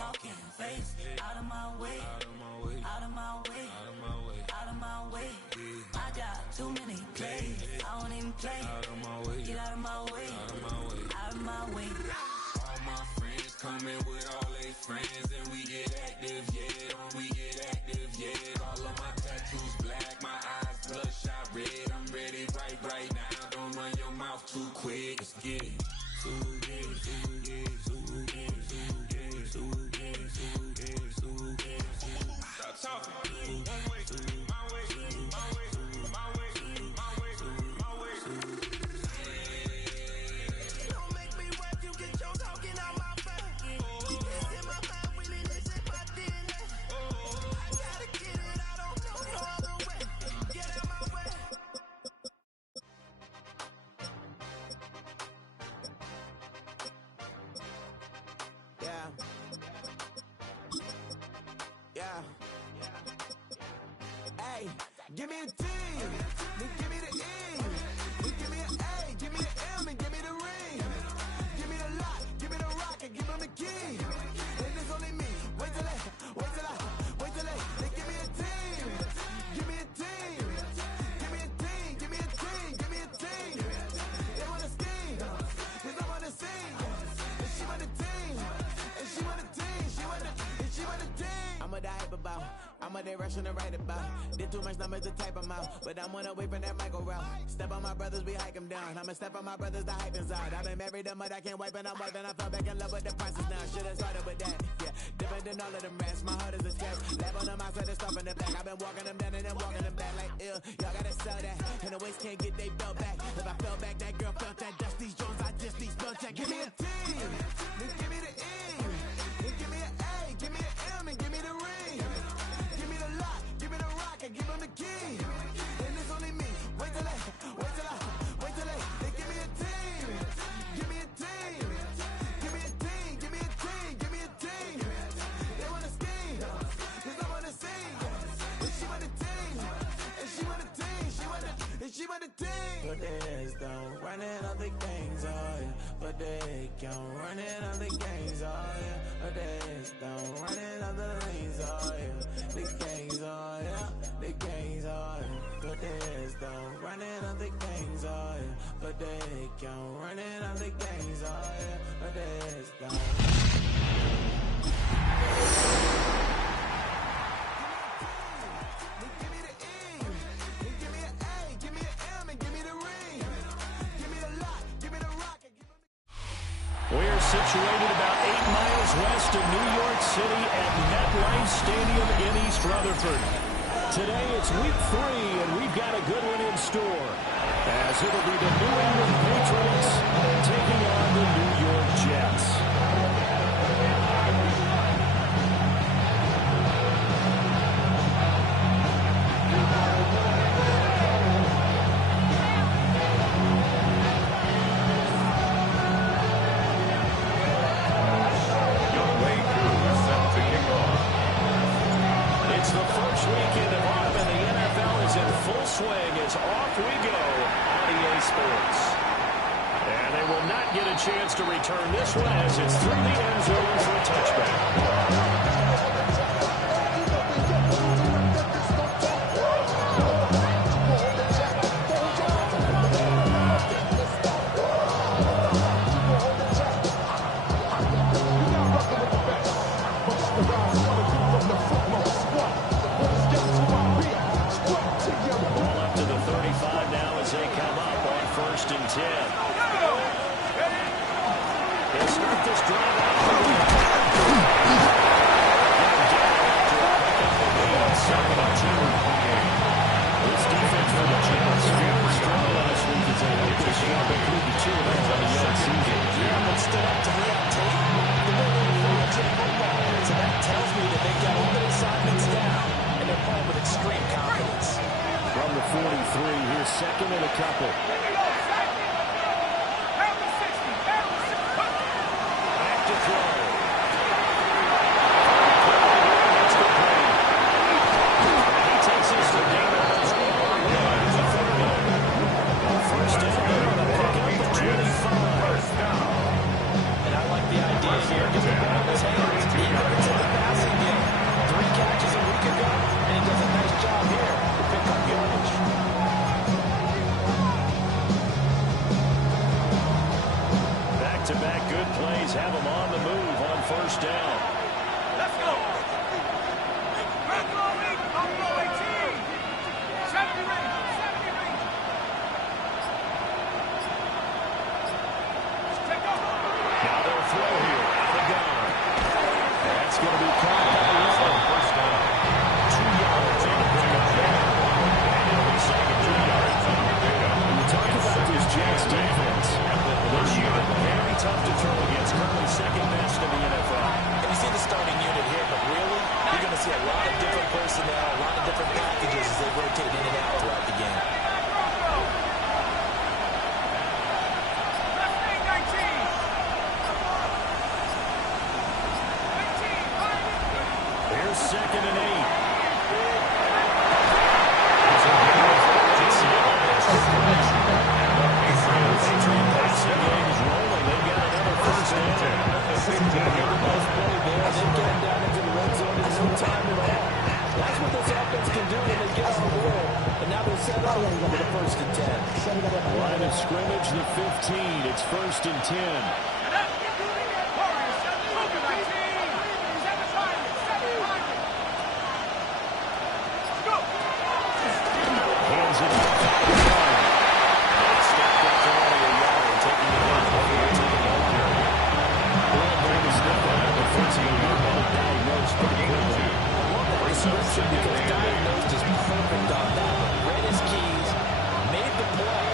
talking face. Out of my way, out of my way, out of my way, out of my way, out of my way. I got too many plays. I don't even play. Out of my way, get out of my way, out of my way, out of my way. All my friends coming with all they friends, and we get active, yeah. We get active, yeah. All of my tattoos black, my eyes bloodshot red. I'm ready right now. Don't run your mouth too quick. Let's get it. Stop talking. One way, my way, my way, my way, my way, my way. Don't make me rap, you get your talking out my mouth. It's in my mind, really, this is my DNA. I gotta get it, I don't know no other way. Get out my way. Yeah. Hey, give me a T, then give me the E, then give me an A, give me an M, and give me the ring. Give me the lock, give me the rock, and give them the key. And it's only me. Wait till they, then give me a team. Give me a team. Give me a team, give me a team, give me a team. They wanna scheme, 'cause I wanna sing. And she want a team, and she want a team, she want a team. I'm a die about, I'm a day rushing to write about. Did too much numbers to type them out, but I'm one away from that Michael route. Step on my brothers, we hike them down. I'ma step on my brothers, the hype inside. I've been married them, but I can't wipe it out more than I fell back in love with the prices now. Should've started with that, yeah. Different than all of them rats, my heart is a test. Lab on them outside and stuff in the back. I've been walking them down and then walking them back like ill. Y'all gotta sell that, and the waist can't get they belt back. If I fell back, that girl felt that. Dust these Jones, I just need spell check. Give me a T, then give me the E, then give me an A, give me an M, and give me the ring. Give me the lock, give me the rock, and give them the key. And it's only me. Wait till they, then give me a team. Give me a team. Give me a team, give me a team, give me a team. They wanna scheme, 'cause I wanna sing. And she want a team, and she want a team, she want a team. But there's don't running all the gangs, oh yeah. But they can't running all the gangs, oh yeah. But there's don't running all the lanes, oh yeah. The gangs, oh yeah. The gangs, oh yeah. But there's don't running all the gangs, oh yeah. But they can't running all the gangs, oh yeah. But there's don't. We're situated about 8 miles west of New York City at MetLife Stadium in East Rutherford. Today it's week 3, and we've got a good one in store, as it'll be the New England Patriots taking on the New York Jets. It's the first weekend of autumn, and the NFL is in full swing as off we go on EA Sports. And they will not get a chance to return this one as it's through the end zone for a touchback. From the 43, here's second and a couple. Back to throw. He takes his to gain first and 8 on the pick up the 25. And I like the idea here. Get the ball in his hands. first down. Let's go. Buffalo 18. 70 range. 70 range. Take off. Now they'll throw here. Out of bounds. That's going to be caught by Rowe. First down. 2 yards on the pickup there. And it'll be second 2 yards on the pickup. When you talk about this Jets defense, this year, very tough to throw against. Currently second best in the NFL. And you see the starting unit here, but really, you're going to see a lot of different personnel, a lot of different packages as they rotate in and out throughout the game. Here's second and 8. Line of scrimmage, the 15. It's first and 10. Hands it off. Step back earlier, Yard taking it in over to the boundary. Well, the snap out defensively. Diagnosed pretty quickly. I love that description because diagnosed is perfect on that. Read his keys, made the play,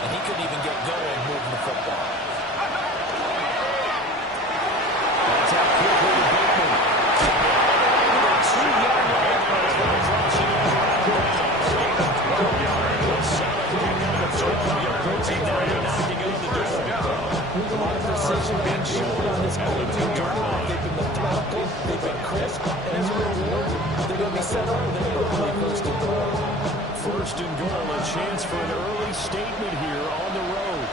and he couldn't even get going moving the football. That's how quickly the Bateman. 2-yard line as they're crossing over out of bounds. 12 yards. A solid pickup of 12 yards. And now they're knocking on the door. A lot of precision being shown on this opening drive. They've been methodical, they've been crisp, and as a reward, they're going to be set up with a big play first and goal. First and goal, a chance for an early statement here on the road.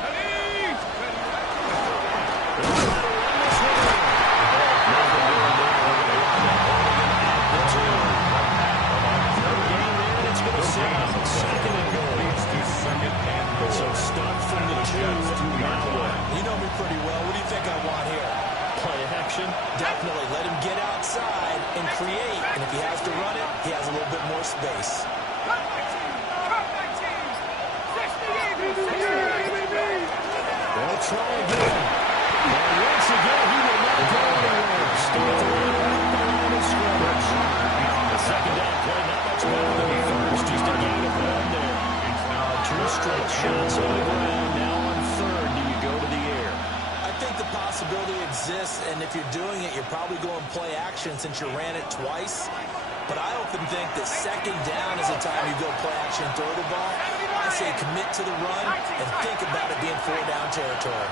Second and goal. So stop from the 2 to now 1. You know me pretty well. What do you think I want here? Play action. Definitely let him get outside and create. And if he has to run it, he has a little bit more space. They'll try again. And once again, he will not go anywhere. Still right there on the scrimmage. The second down play, not much better than the first. Just a gain of 1 there. 2 straight shots on the ground. Now on third, do you go to the air? I think the possibility exists, and if you're doing it, you're probably going play action since you ran it twice. But I often think that second down is the time you go play action and throw the ball. I say commit to the run and think about it being 4-down territory.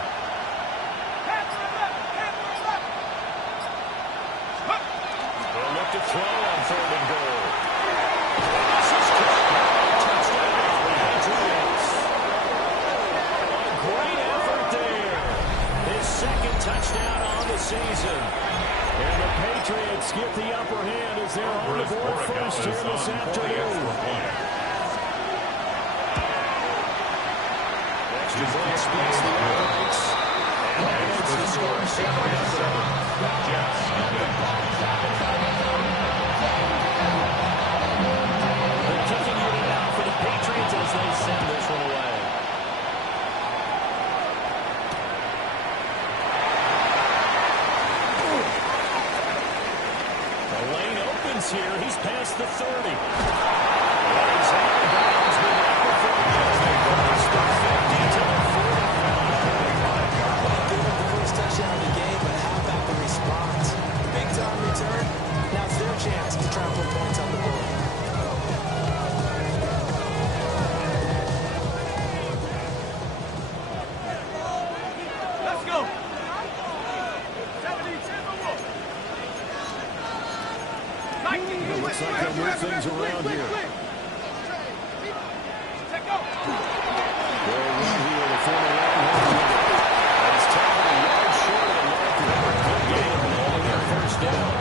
They'll look to throw on third and goal. This is caught. Touchdown for the Patriots. A great effort there. His second touchdown on the season. And the Patriots get the upper hand as they're on the board first here this afternoon. Extra point splits the uprights. And it's the score 7-7. Jets. The kicking unit out for the Patriots as they send this one away. The lane opens here. He's past the 30. He's out of bounds with that performance. They cross the 50 to the 45. Give up the first touchdown of the game, but how about the response? Big time return. Now it's their chance to try and put points on the board. Let's go. 70 Timberwolves. It looks like they'll move things around here. Take off. They'll run here, the former Ram. He's taken a yard short of the marker. Good game on their first down.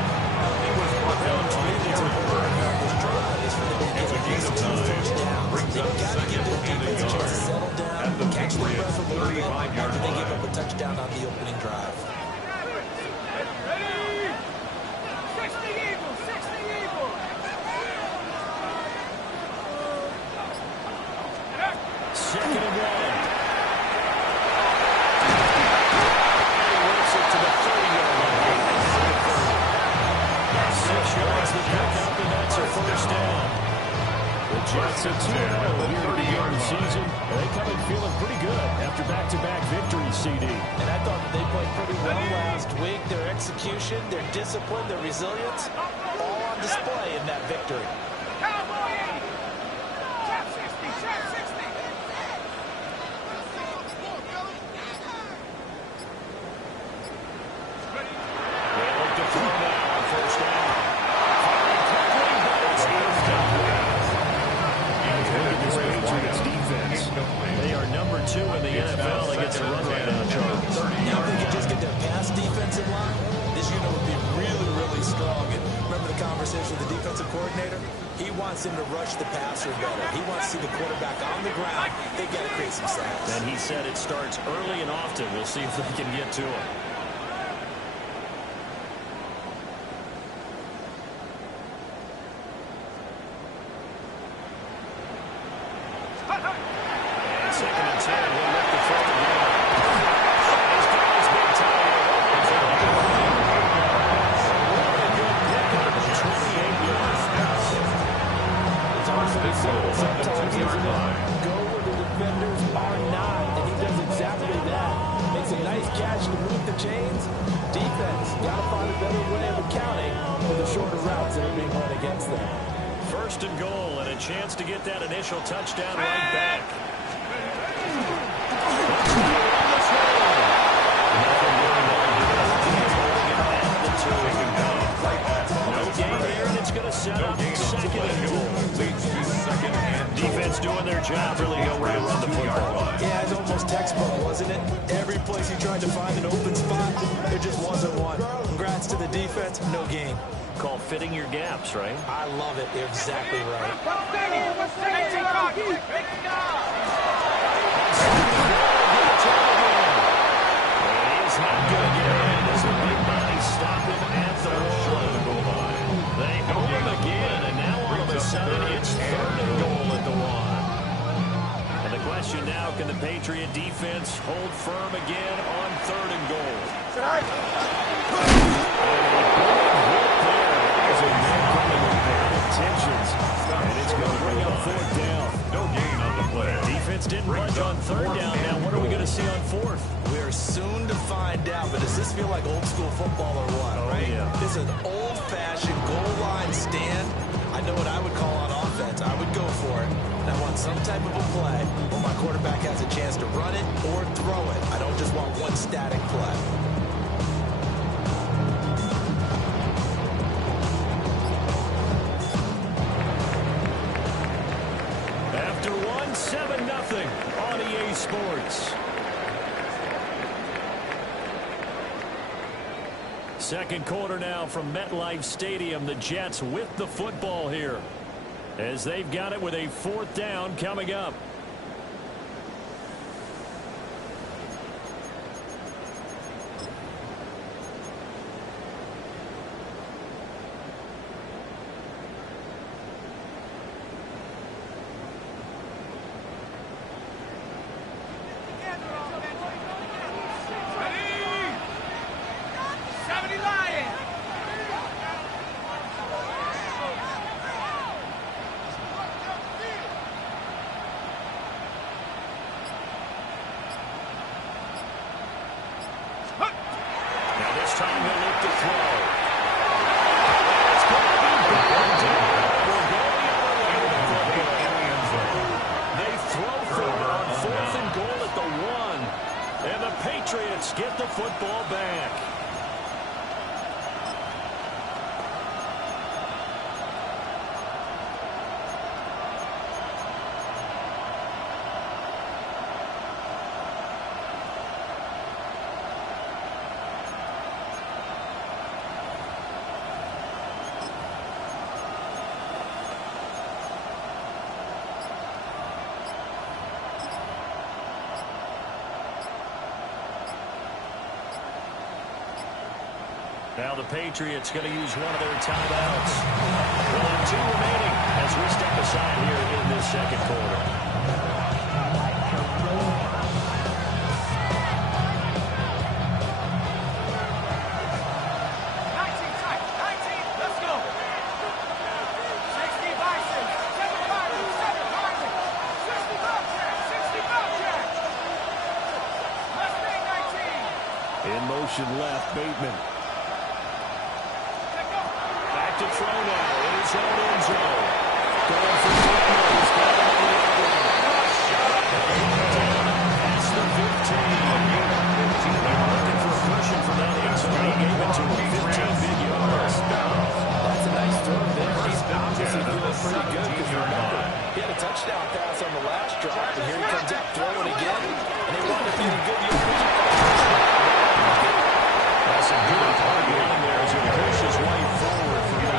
He was down 20 yards over this drive. Is for them to get at least 2 first downs. They've got to give their defense a chance to settle down, catch the breath a little bit, after they give up a touchdown on the opening drive. Ready? first down. The Jets are 2-0 here to begin the season. They come in feeling pretty good after back-to-back victories, CD. And I thought that they played pretty well last week. Their execution, their discipline, their resilience, all on display in that victory. The defensive coordinator, he wants him to rush the passer better. He wants to see the quarterback on the ground. They've got to create some sacks. And he said it starts early and often. We'll see if they can get to him. And 2nd and 10. He'll look to throw again. He's got his big time. Sometimes he's go where the defenders are not, and he does exactly that. Makes a nice catch to move the chains. Defense got to find a better way of accounting for the shorter routes that are being run against them. 1st and goal, and a chance to get that initial touchdown right back. No gain there, and it's going to set up 2nd and goal. Defense doing their job, really nowhere to run the football. Yeah, it's almost textbook, wasn't it? Every place he tried to find an open spot, there just wasn't one. Congrats to the defense, no gain. Called fitting your gaps, right? I love it. You're exactly right. He's not going to get in as the big body stop him at the goal line. They hold him again, and now all of a sudden it's 3rd and goal at the 1. And the question now, can the Patriot defense hold firm again on 3rd and goal? And it's going to bring up 4th down. No gain on the play. Defense didn't budge on 3rd down. Now what are we going to see on 4th? We're soon to find out, but does this feel like old school football or what, right? Yeah. This is an old-fashioned goal line stand. I know what I would call on offense. I would go for it. And I want some type of a play where my quarterback has a chance to run it or throw it. I don't just want one static play. After 7-0 on EA Sports. 2nd quarter now from MetLife Stadium. The Jets with the football here as they've got it with a 4th down coming up. Patriots get the football back. Now the Patriots going to use one of their timeouts. We'll have 2 remaining as we step aside here in this 2nd quarter. Bateman. Back to throw now in his own end zone. Going for the He's got it on the past the 15. They were looking for a cushion from that end zone. He gave it to him. 15 big yards. That's a nice throw there. He's obviously feeling pretty good because remember, he had a touchdown pass on the last drive, and here he comes out throwing again. And they wound up getting good yardage. That's a good hard running there as he pushes his way forward for the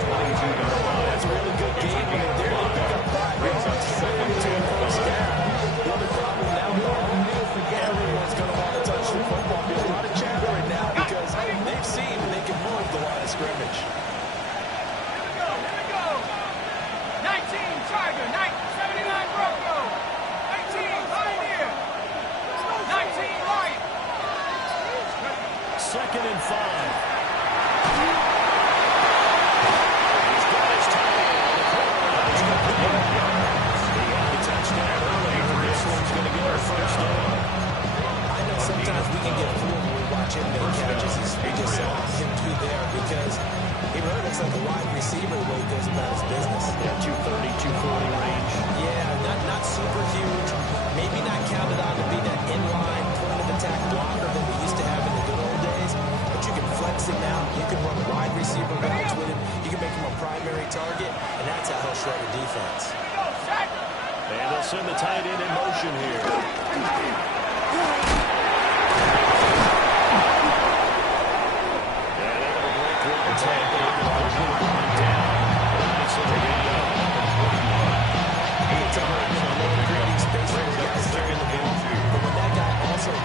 22-yard line. That's a really good game. There they pick up 5 yards. To a first down. The other problem now, everyone's going to want to touch the football. There's a lot of chatter right now because they've seen they can move the line of scrimmage. Here we go. 19 Tiger, 79 Bronco, 18 Pioneer, 19 Lion. Second and 5. He's got his tight end on the corner. He's going to put it. He got the touchdown earlier. This one's going to get our first down. I know sometimes we can get fooled when we watch him make catches. We just saw him do there because he really looks like a wide receiver the way he goes about his business. Yeah, 230, 240 range. Yeah, not super huge. Maybe not counted on to be that inline point of attack blocker that we used to have in the good old days. But you can flex him out. You can run wide receiver routes with him. You can make him a primary target, and that's how he'll shred a defense. And they'll send the tight end in motion here.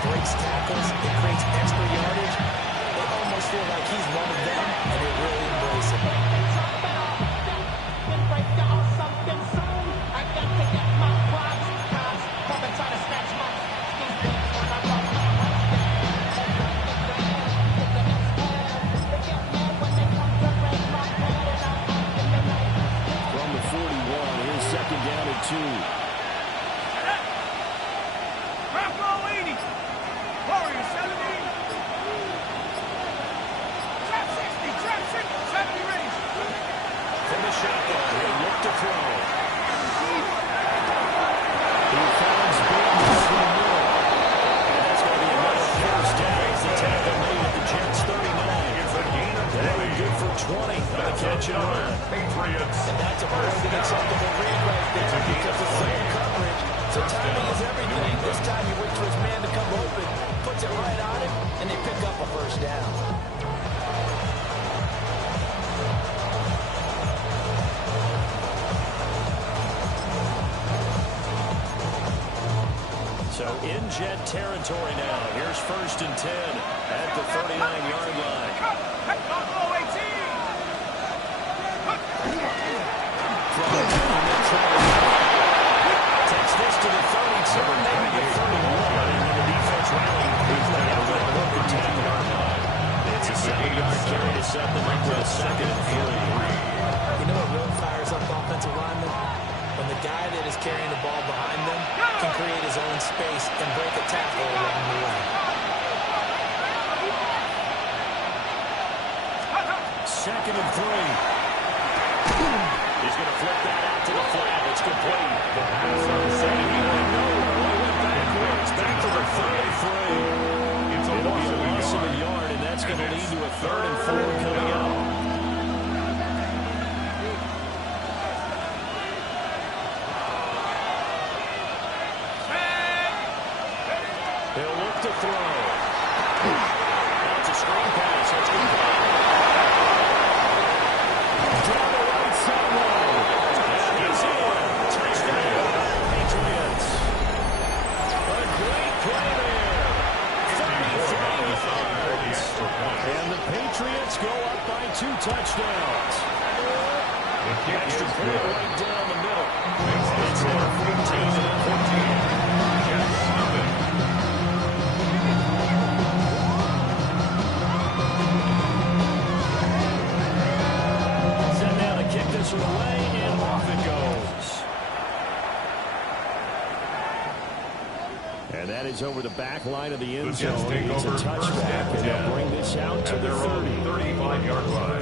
Breaks tackles, it creates extra yardage. They almost feel like he's one of them, and they really embrace him. From the 41, here's second down and 2. Bronco 80, Warrior 70, trap 60, 70 range. From the shotgun, he'll look to throw. He finds Bateman over the middle. And that's going to be another first down. It's the tackle made at the Jets 39. They're good for 20 on the catch and run. Patriots. And that's a more than acceptable read right there because of zone coverage. So timing is everything. This time he waits for his man to come open, puts it right on him, and they pick up a first down. So in Jet territory now. Here's first and 10 at the 39-yard line. Bronco 18. Takes this to the 32, maybe the 31, and then the defense rallying. It's a 7-yard carry to set them up with a second and 3. You know what really fires up offensive linemen? When the guy that is carrying the ball behind them can create his own space and break a tackle along the way. Second and 3. He's going to flip that out to the flat. It's complete. The pass on second. He went nowhere. He went backwards. Back to the 33. It'll be a loss of a yard, and that's going to lead to a 3rd and 4 coming up. He'll look to throw. That's a screen pass. That's good. Down the right sideline. He's in. Touchdown, Patriots. A great play there. 33 yards. And the Patriots go up by 2 touchdowns. Extra point right down the middle. It's now 14-14. Kick this one away, and off it goes. And that that is over the back line of the end zone. It's a touchback, and they'll bring this out to the 35-yard line.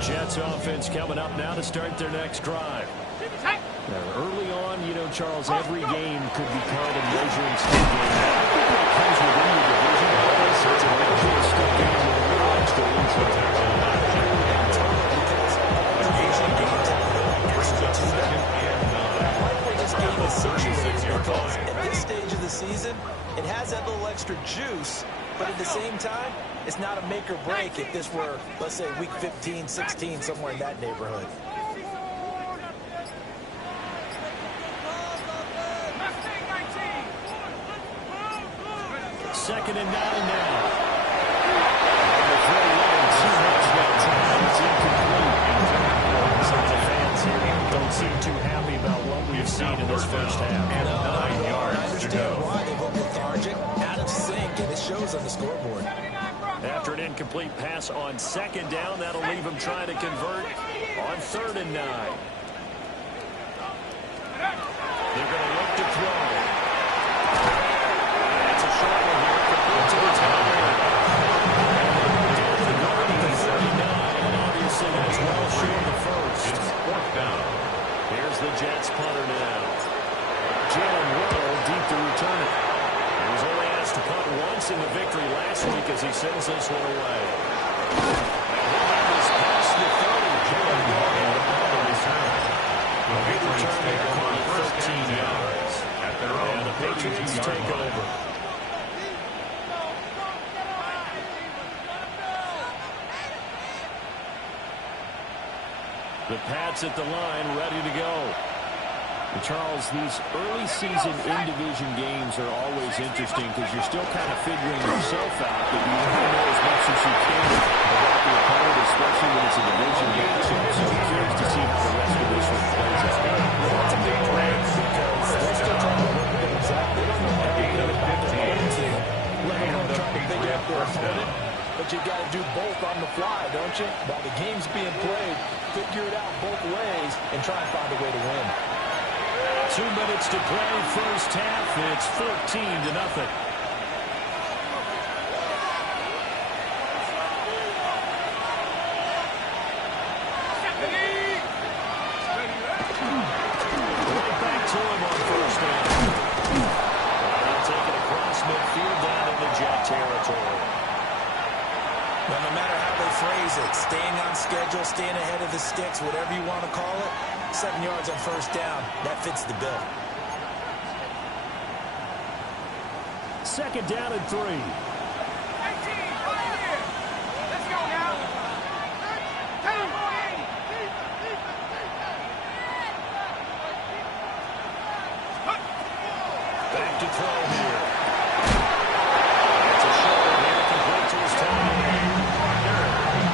Jets offense coming up now to start their next drive. Early on, you know, Charles, every game could be called a measuring stick game. I think when it comes within your division, it's a measuring stick game with a little extra insight. This game is situated because at this stage of the season, it has that little extra juice, but at the same time, it's not a make or break if this were, let's say, week 15, 16, somewhere in that neighborhood. Second and 9 now. And the throw running too much that time. It's incomplete. Some of the fans here don't seem too happy about what we've seen in this first half. And 9 yards I understand why they look lethargic, out of sync, and it shows on the scoreboard. After an incomplete pass on second down, that'll leave them trying to convert on 3rd and 9. They're going to look to throw. That's a short one here. Complete to the top. Down to the guard at the 39, and obviously that's well short the first. It's 4th down. Here's the Jets punter now. Jalen Waddle deep to return it. He was only asked to punt once in the victory last week as he sends this one away. And he was past the 30. Jalen Waddle on the return. The Patriots take over 13 yards at their own. And the Patriots take over. The Pats at the line, ready to go. And Charles, these early season in-division games are always interesting because you're still kind of figuring yourself out, but you want to know as much as you can about the opponent, especially when it's a division matchup. So I'm curious to see how the rest of this one plays out. That's a big range because they're still trying to work things out. They don't know everything about their own team, let alone trying to figure out their opponent. But you got to do both on the fly, don't you? While the game's being played, figure it out both ways and try and find a way to win. 2 minutes to play, first half. It's 14-0. Right back to him on first down. They'll take it across midfield down into Jet territory. Well, no matter how they phrase it, staying on schedule, staying ahead of the sticks, whatever you want to call it, 7 yards on first down, that fits the bill. 2nd down and 3. 18, right here. Let's go now. Back to throw here. It's a short one here, complete to his tight end.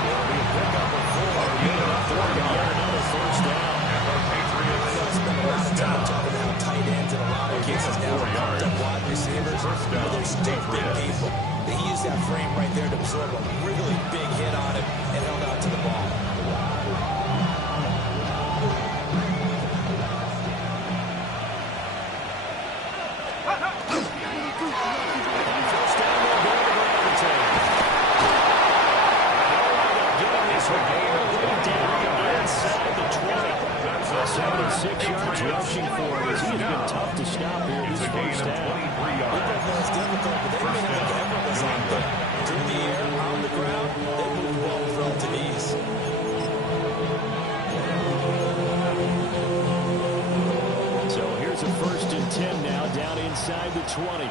Will be a pickup of 4. Get another first down. I spent a lot of time talking about tight ends in a lot of cases now. Pumped up wide receivers, but they're still big people. He used that frame right there to absorb a really big hit on him and held on to the ball. First down, they'll go to Bradley. Getting this one all the way down inside the 20. 76 yards rushing for him as he has been tough to stop here this first half. It's difficult, but they've been able to effortless on them. Through the air, on the ground, they move well with relative ease. So here's a 1st and 10 now down inside the 20.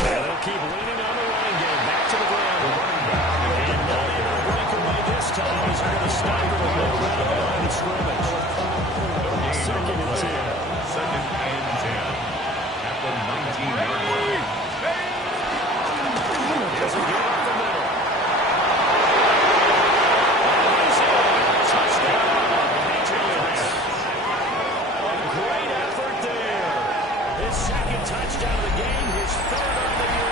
And they'll keep leaning on the running game. Back to the ground. And not able to break away this time. He's going to stop it on the line of scrimmage. 2nd and 10. 2nd and 10 at the 19-yard line. Here's a get up the middle. Touchdown, Patriots. A great effort there. His 2nd touchdown of the game, his 3rd on the year.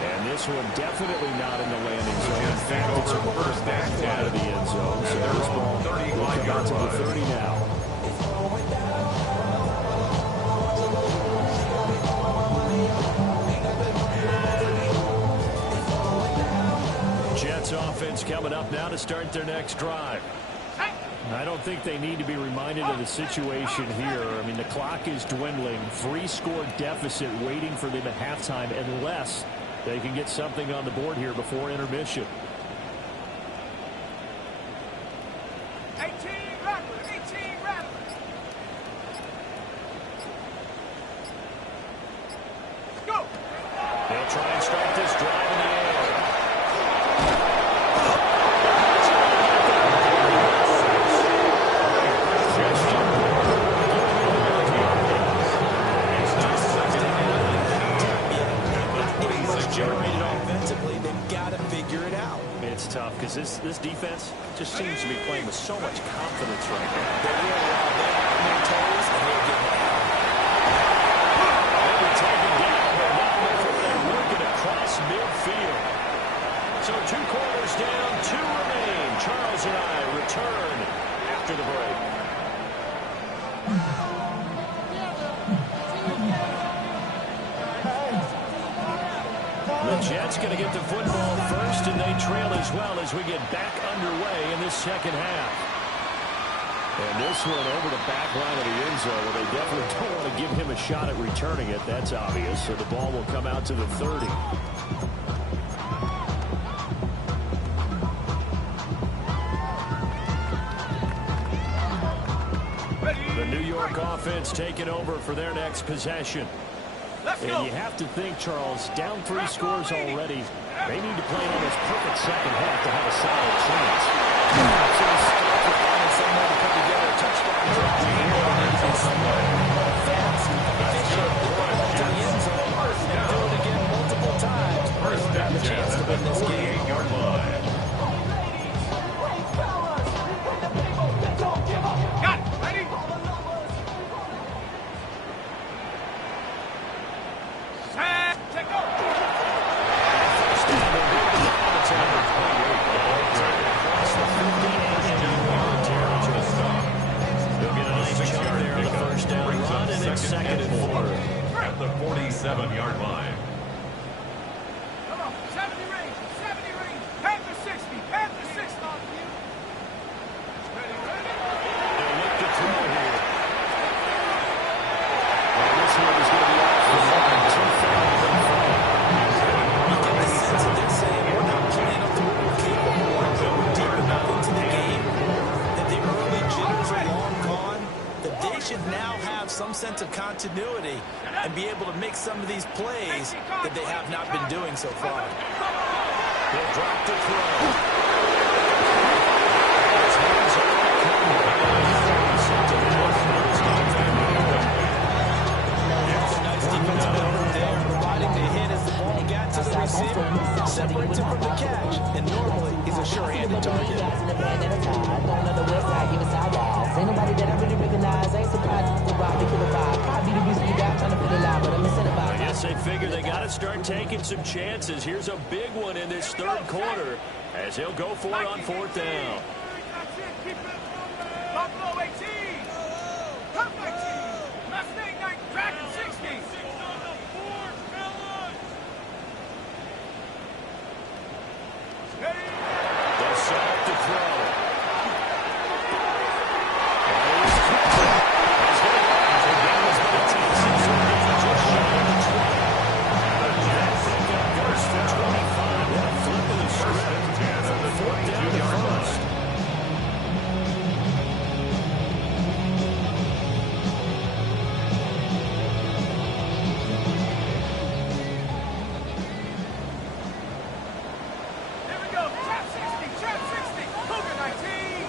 And this one definitely not in the landing zone. In fact, it's over the back out of the end zone. So this ball will come out to the 30 now. Jets offense coming up now to start their next drive. I don't think they need to be reminded of the situation here. I mean, the clock is dwindling. 3-score deficit waiting for them at halftime unless they can get something on the board here before intermission. 18 Rattler, 18 Rattler. Go! They'll try and start this drive in the air. Generated offensively, they've got to figure it out. It's tough because this defense just seems to be playing with so much confidence right now. They will allow them on their toes, and they'll get down. They'll be taken down, but now they're working across midfield. So 2 quarters down, 2 remain. Charles and I return after the break. The Jets going to get the football first, and they trail as well as we get back underway in this second half. And this one over the back line of the end zone, where they definitely don't want to give him a shot at returning it. That's obvious. So the ball will come out to the 30. The New York offense taking over for their next possession. And you have to think, Charles, down 3 scores already. They need to play an almost perfect second half to have a solid chance. So they start with finding someone to put together a touchdown drive. Fast, efficient, to the end zone, and do it again multiple times. Have a chance to win this game. 48-yard line. Got it. Ready? Set. Take over. They'll get a nice chunk there on the first down run, and it's 2nd and 4. At the 47-yard line. Come on. 70 range. 70 range. Panther 60. Panther 60 on you. Ready, ready. They'll look to throw here. Well, this one is going to be off for more than 2 You get the sense that they're saying we're not playing up to what we're capable of. We're deep enough into the game that the early jitters are long gone, that they should now have some sense of continuity and be able to make some of these plays that they have not been doing so far. They'll drop the throw. Nice defensive effort there, providing the hit as the ball got to the receiver, separates him from the catch, and normally he's a sure-handed target. I guess they figure they got to start taking some chances. Here's a big one in this 3rd quarter as he'll go for it on 4th down. That's it. Keep it. Buffalo 18. Come 19. Mustang 9. Dragon 60. Ready. They'll set up the throw. Here we go. Trap 60. Trap 60. Cougar 19.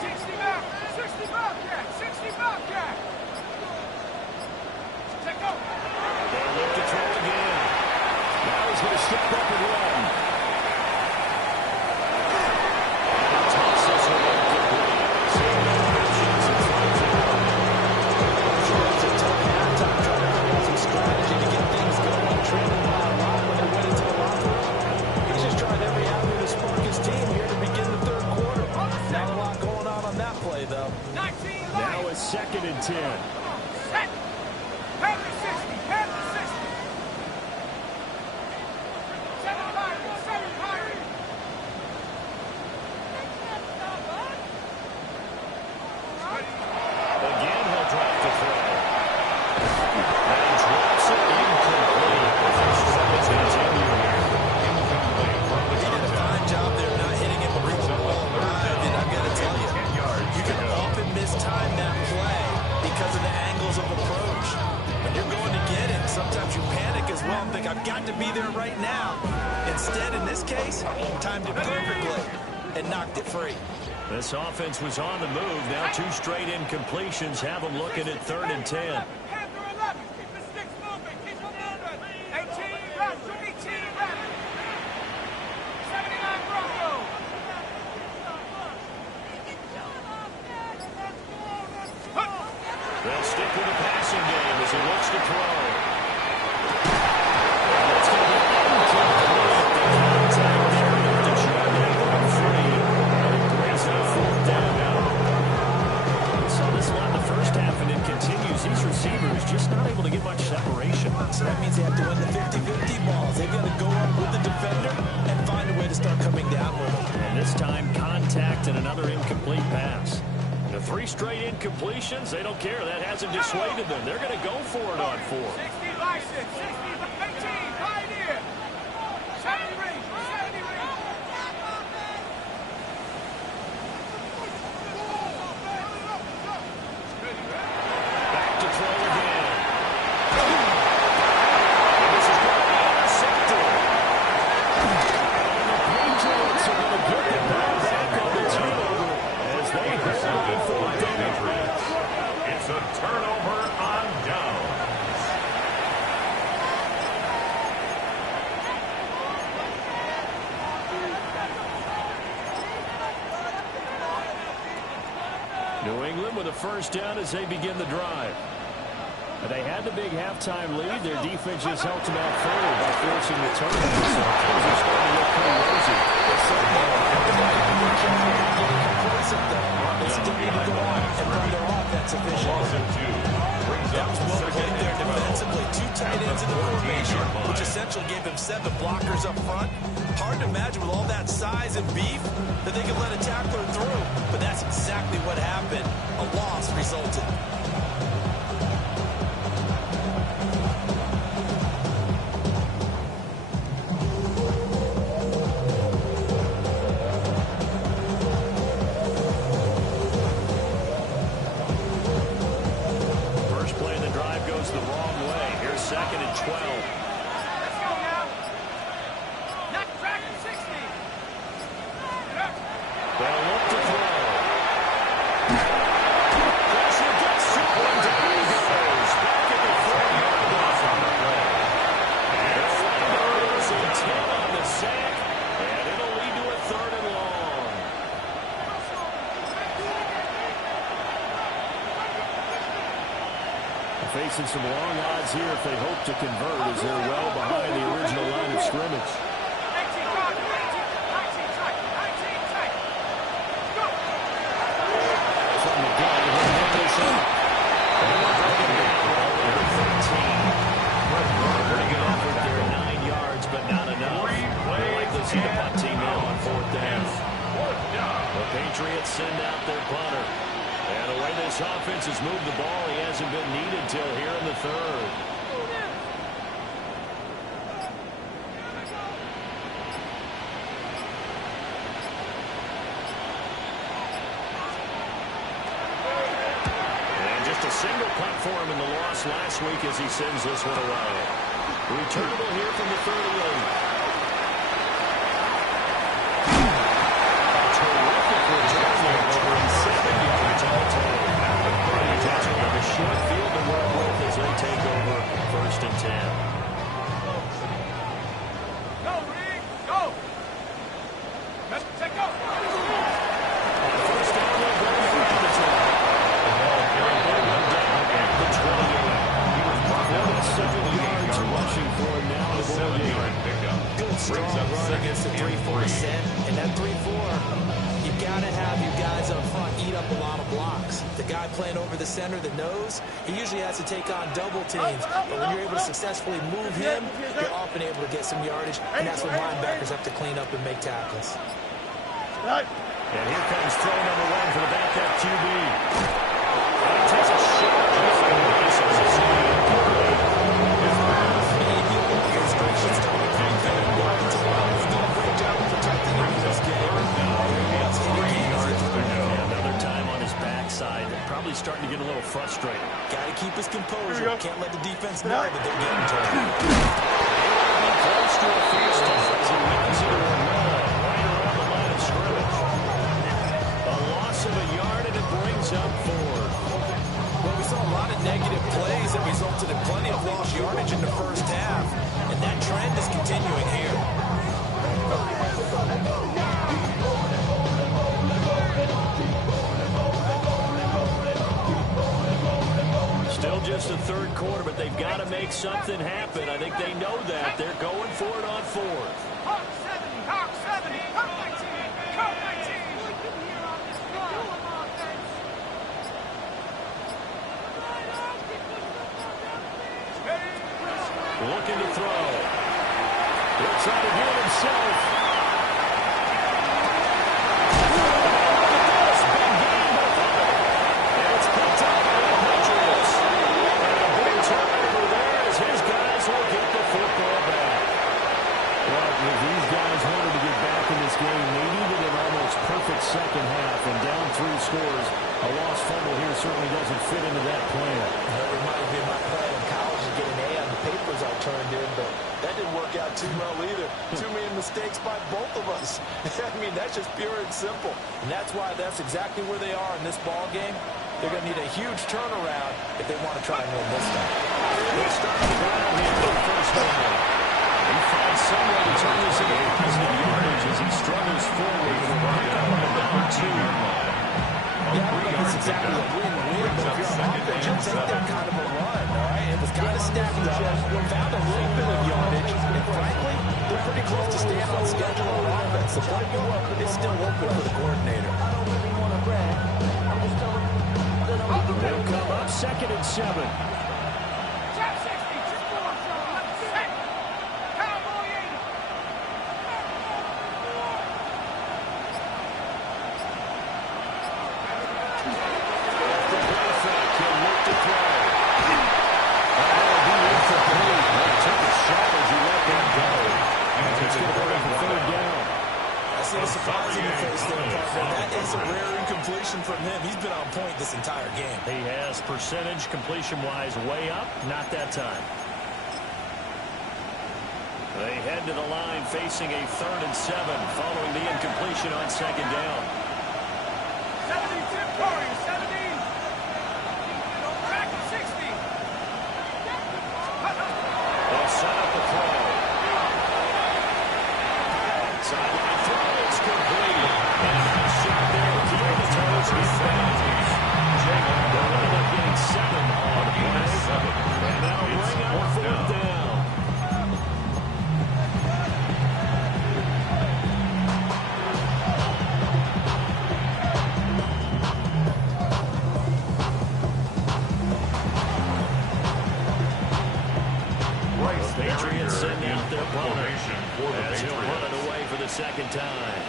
60 back. 60 Bobcat. 60 Bobcat. Take over. They'll look to throw again. Now he's going to step up and run. Tosses it incomplete. It's a tough halftime trying to 2nd and 10. Set. Panther 60. Panther 60. 7 Pirates. 7 Pirates. Again, he'll drive to throw. And he drops it incomplete. First tries continue here. He did a fine job there not hitting it before the ball arrived, and I've got to tell you, you can often mistime that play because of the angles of approach. When you're going to get it, sometimes you panic as well and think, I've got to be there right now. Instead, in this case, timed it perfectly and knocked it free. This offense was on the move. Now 2 straight incompletions have them looking at 3rd and 10. Panther 11. Keep the sticks moving. Keep them moving. 18 left. 18 left. 79 Broncos. They'll stick with the passing game as he looks to throw. And it's going to be incomplete. The contact there enough to try that one free. And it brings up 4th down now. We saw this a lot in the first half, and it continues. These receivers just not able to get much separation. So that means they have to win the 50-50 balls. They've got to go up with the defender and find a way to start coming down with them. And this time, contact and another incomplete pass. The 3 straight incompletions, they don't care. That hasn't dissuaded them. They're going to go for it on 4. 60 license. 60 18. Pioneer. 70 range. 70 range. Back to throw again. And this is going to be intercepted. And the Patriots are going to get the ball back on the turnover as they hold on 4th down. It's a turnover on downs. New England with a 1st down as they begin the drive. They had the big halftime lead. Their defense just helped them out further by forcing the turnover. So things are starting to look pretty rosy. They still need to go on and run their offensive vision. That was well played there defensively. 2 tight ends in the formation, which essentially gave them 7 blockers up front. Hard to imagine with all that size and beef that they could let a tackler through. But that's exactly what happened. A loss resulted. Facing some long odds here if they hope to convert as they're well behind the original line of scrimmage. 19 tight. 19 tight. Go. From the gun, he'll hit this up. And they're bringing it down over 13. Pretty good effort there, 9 yards, but not enough. They'd like to see the punt team now on 4th down. The Patriots send out their punter. And the way this offense has moved the ball, he hasn't been needed till here in the 3rd. And just a single punt for him in the loss last week as he sends this one away. Returnable here from the 38. Short field to work with as they take over 1st and 10. Go, Reed. Go. Let's take go. On 1st down, they'll go for the try. Down at the 28. 47 yards rushing for him now. The ball game. strong run against the 3-4 set, and that 3-4, you got to have your guys up front eat up a lot of blocks. The guy playing over the center, the nose, he usually has to take on double teams, but when you're able to successfully move him, you're often able to get some yardage, and that's when linebackers have to clean up and make tackles. And here comes throw number 1 for the backup QB. He takes a shot. Another time on his backside. Probably starting to get a little frustrated. Got to keep his composure. Can't let the defense know that they're getting to him. Close to a first down as he runs into a wall right around the line of scrimmage. A loss of a yard, and it brings up 4. Well, we saw a lot of negative plays that resulted in plenty of lost yardage in the first half, and that trend is continuing here. Still just the third quarter, but they've got to make something happen. I think they know that. They're going for it on 4th. Hawk 70, Hawk 70, Hawk 19, Hawk 19. Looking to throw. He'll try to do it himself. Big game by Fuller. And it's picked up by the Patriots. And a big turnover there as his guys will get the football back. Well, if these guys wanted to get back in this game, they needed an almost perfect second half. And down 3 scores, a lost fumble here certainly doesn't fit into that plan. That reminds me of my plan in college to get an A on the papers I turned in, but that didn't work out too well either. Too many mistakes by both of us. I mean, that's just pure and simple. And that's why that's exactly where they are in this ball game. They're going to need a huge turnaround if they want to try and win this time. They start on the ground here for the first down. He finds some way to turn this into a positive yardage as he struggles forward for a pickup on down 2. Yeah, I don't know if it's exactly a win-win, but if you're on offense, you'll take that kind of a run, all right? It was kind of stacked up, found a little bit of yardage, and frankly, they're pretty close to staying on schedule on offense. The playbook is still open for the coordinator. They'll come up 2nd and 7. Chap 60, just go on, show. Let's set. Cowboy 80. The play fake, he'll look to throw. That'll be incomplete. He took a shot as he let that go. It's going to bring up a 3rd down. I see the surprise in your face there, partner. That is a rare incompletion from him. He's been on point this entire game. He has percentage completion-wise way up. Not that time. They head to the line facing a 3rd and 7 following the incompletion on 2nd down. 70, Tim Corey, 70. Back to 60. They'll set up the throw. Sideline throw, it's complete. And a nice shot there between the toes. They'll end up getting 7 on the play. And that'll bring up 4th down. Patriots sending out their punter as he'll run it away for the 2nd time.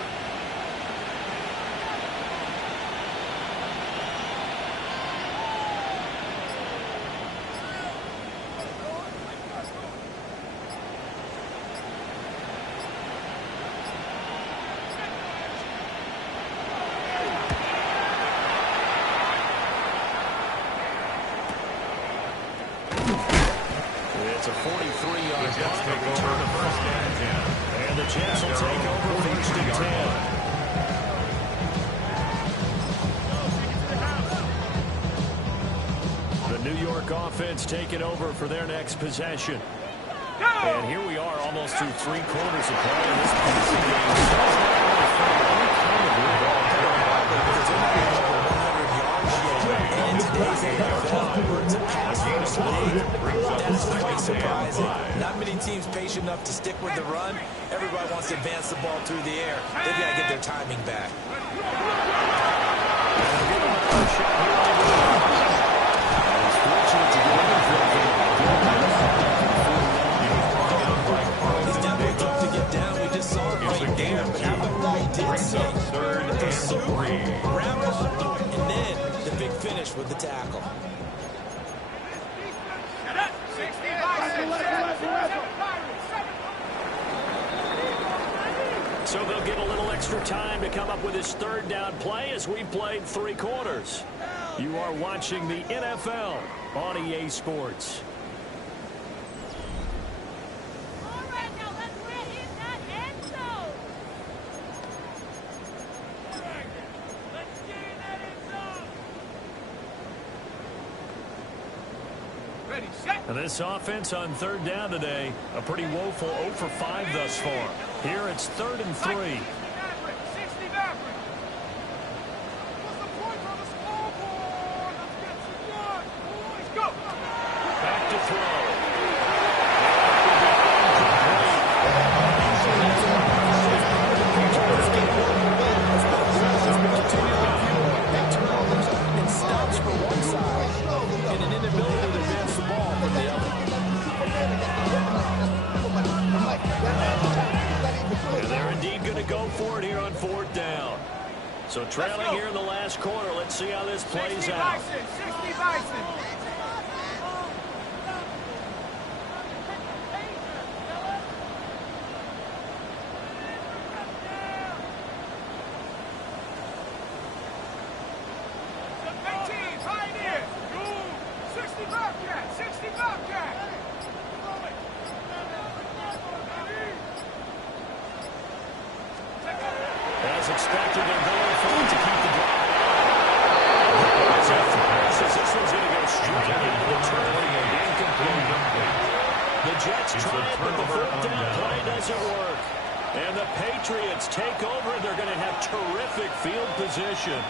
It's a 43-yard punt, return of 5. And the Jets will take over 1st and 10. The New York offense taking over for their next possession. And here we are almost through 3 quarters of play in this passing game. In today's NFL, It's a pass-first league. That is quite surprising. Not many teams patient enough to stick with the run. Everybody wants to advance the ball through the air. They've got to get their timing back. He's definitely tough to get down. We just saw it right there. But how about what he did say? Pursuit, grab, and then the big finish with the tackle. So they'll get a little extra time to come up with his third down play as we played 3 quarters. You are watching the NFL on EA Sports. All right, now let's get in that end zone. Let's get in that end zone. Ready, set. And this offense on third down today, a pretty woeful 0 for 5 thus far. Here it's 3rd and 3. 60 Maverick. What's the point on the scoreboard? Let's get some yards, boys. Go. Back to throw. And stops for one side and an inability to advance the ball from the other. And they're indeed going to go for it here on 4th down. So trailing here in the last quarter. Let's see how this plays 60 out. Bison. 60 Bison. As expected, they're going for it to keep the drive. This one's going to go straight into the turn and incomplete. The Jets try it, but the 4th down play doesn't work. And the Patriots take over. They're going to have terrific field position.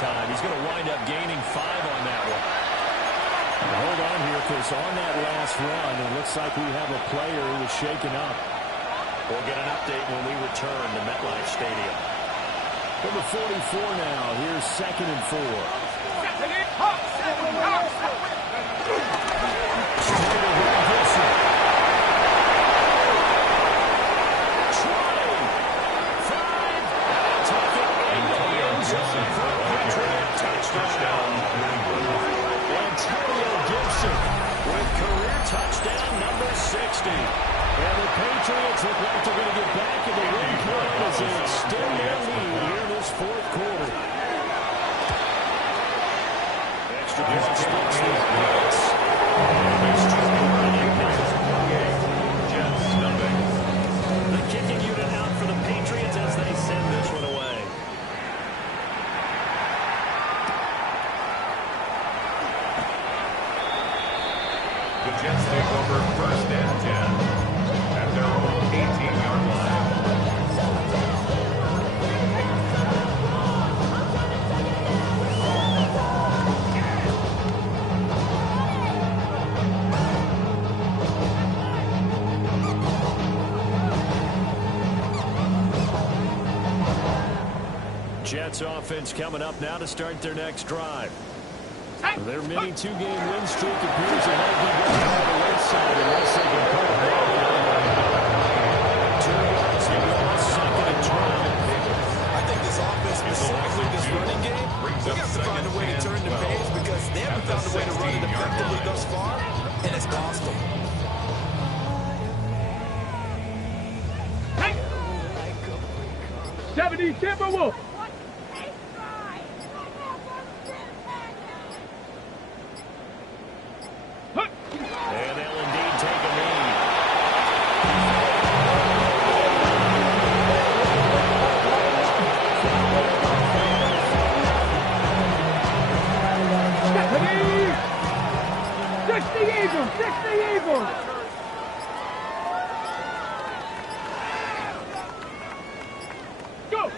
He's going to wind up gaining 5 on that one. Hold on here, because on that last run, it looks like we have a player who was shaken up. We'll get an update when we return to MetLife Stadium. Number 44 now. Here's 2nd and 4. Touchdown number 60. And the Patriots look like they're going to get back in the win column as they extend their lead here in this 4th quarter. Extra point splits the points. The kicking unit out for the Patriots as they send this one away. The Jets take over 1st and 10 at their own 18-yard line. Jets offense coming up now to start their next drive. Their mini 2-game win streak appears to have been going on the right side unless they can put it back. 2 yards to go, 2nd and 12. I think this offense, specifically this running game, we have to find a way to turn the page because they haven't found a way to run it effectively thus far, and it's cost them. Hey! 70 Timberwolves. And they'll indeed take a lead.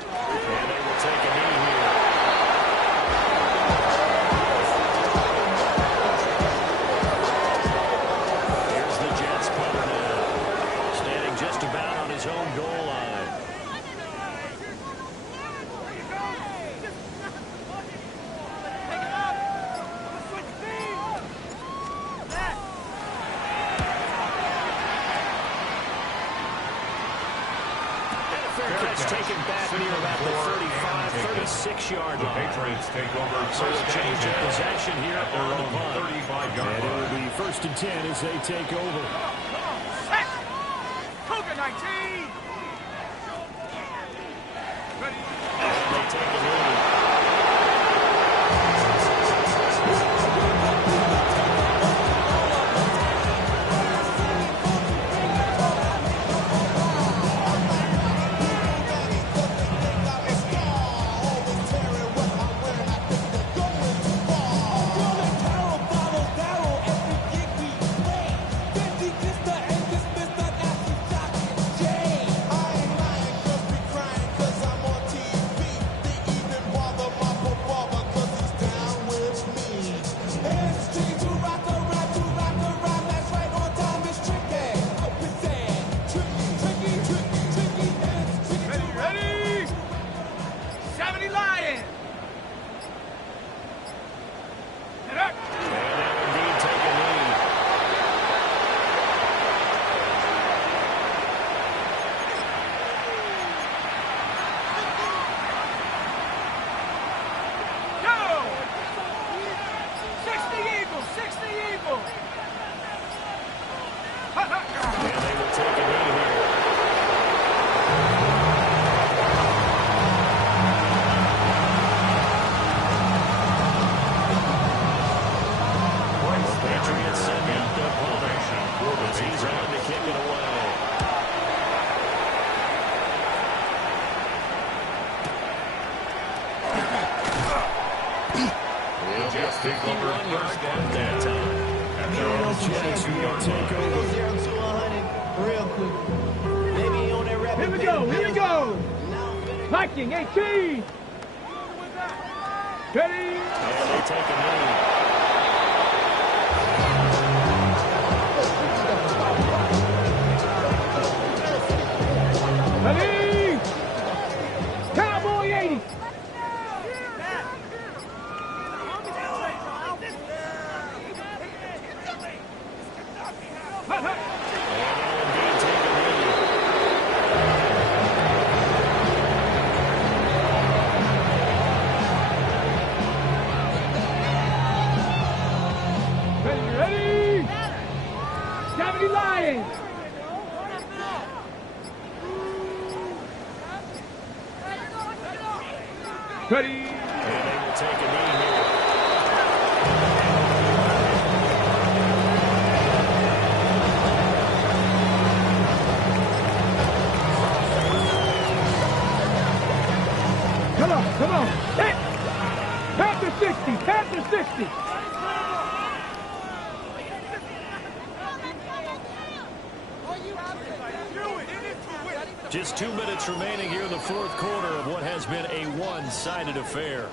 And they will take a knee here. Here's the Jets punter now. Standing just about on his own goal line. Catch taken back near about the 35, 36-yard line. The Patriots take over So first a change of possession here at their on the own punt. 35-yard And it will line. be 1st and 10 as they take over. Set. Cougar 19. Ready. And they take a knee. Ready. 70 Lions. Get up. And they will indeed take a knee. Go. 60 Eagles. 60 Eagles. And they will take a knee here. Patriots send out the punt as he's on to kick it away. The Jets take over 1st and 10 That time. at their own Jets will 22-yard take line. over. 0 to 100 real quick. Maybe on that rapid Here we go. Here we go. Viking 18. Ready. And they take a knee. Ready. Cowboy 80. And they'll indeed take a knee. Ready, ready. 70 Lions. Ready. And they will take a knee here. Come on, come on. Hit. Panther 60, Panther 60. Just 2 minutes remaining here in the fourth quarter of what has been a one-sided affair.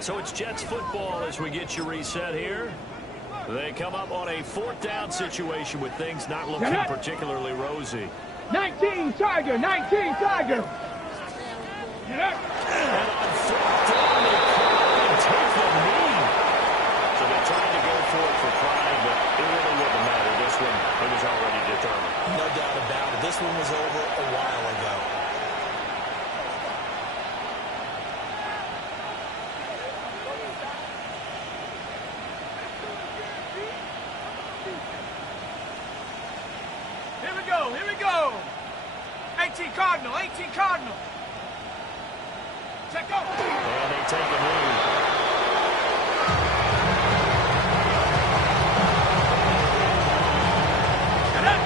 So it's Jets football as we get you reset here. They come up on a 4th down situation with things not looking particularly rosy. 19 Tiger, 19 Tiger. Get up. And on 4th down, they come up and take the knee. So they tried to go for it for pride, but it really wouldn't matter. This one, it was already determined. No doubt about it. This one was over a while ago. Here we go, here we go. 18 Cardinal, 18 Cardinal. Check out. And they take a knee. Get up.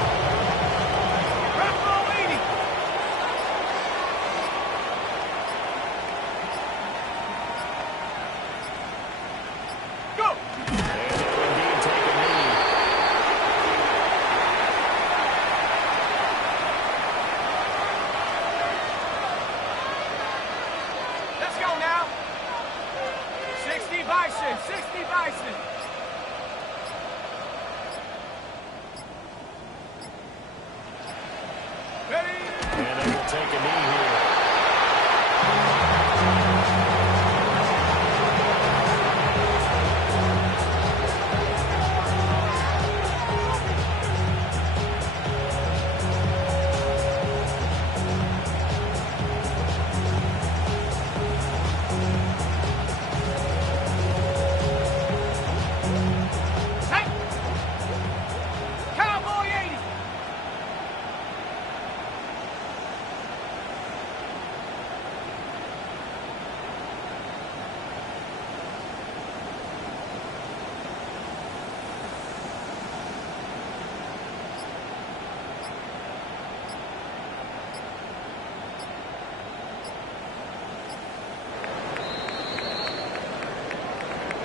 Bravo 80. Go. And they will indeed take a knee. Bison, 60 Bison. Ready? And they will take a knee here. Hey! Cowboy 80.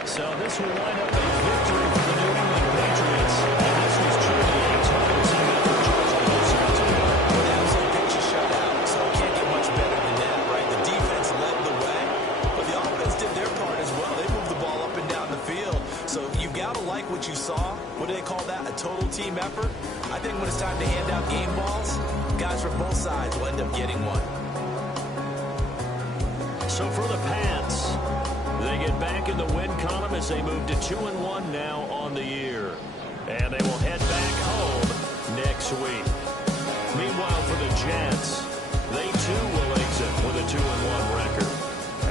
So this will wind up a victory for the New England Patriots. And this was truly a total team effort, Charles, on both sides of the ball. An absolute picture shutout, so it can't get much better than that, right? The defense led the way, but the offense did their part as well. They moved the ball up and down the field. So you've got to like what you saw. What do they call that? A total team effort? I think when it's time to hand out game balls, guys from both sides will end up getting one. So for the Pats, they get back in the win column as they move to 2-1 now on the year. And they will head back home next week. Meanwhile, for the Jets, they too will exit with a 2-1 record.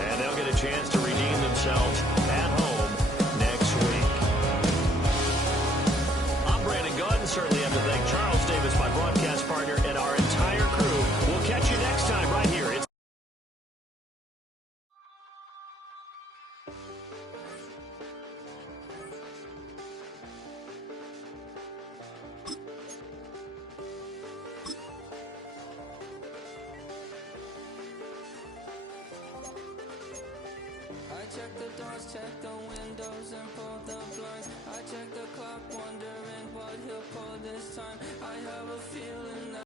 And they'll get a chance to redeem themselves at home next week. I'm Brandon Gordon. Certainly have to thank Charles Davis, my broadcast partner, and our entire crew. We'll catch you next time right here. It's I check the doors, check the windows, and pull the blinds. I check the clock, wondering what he'll pull this time. I have a feeling that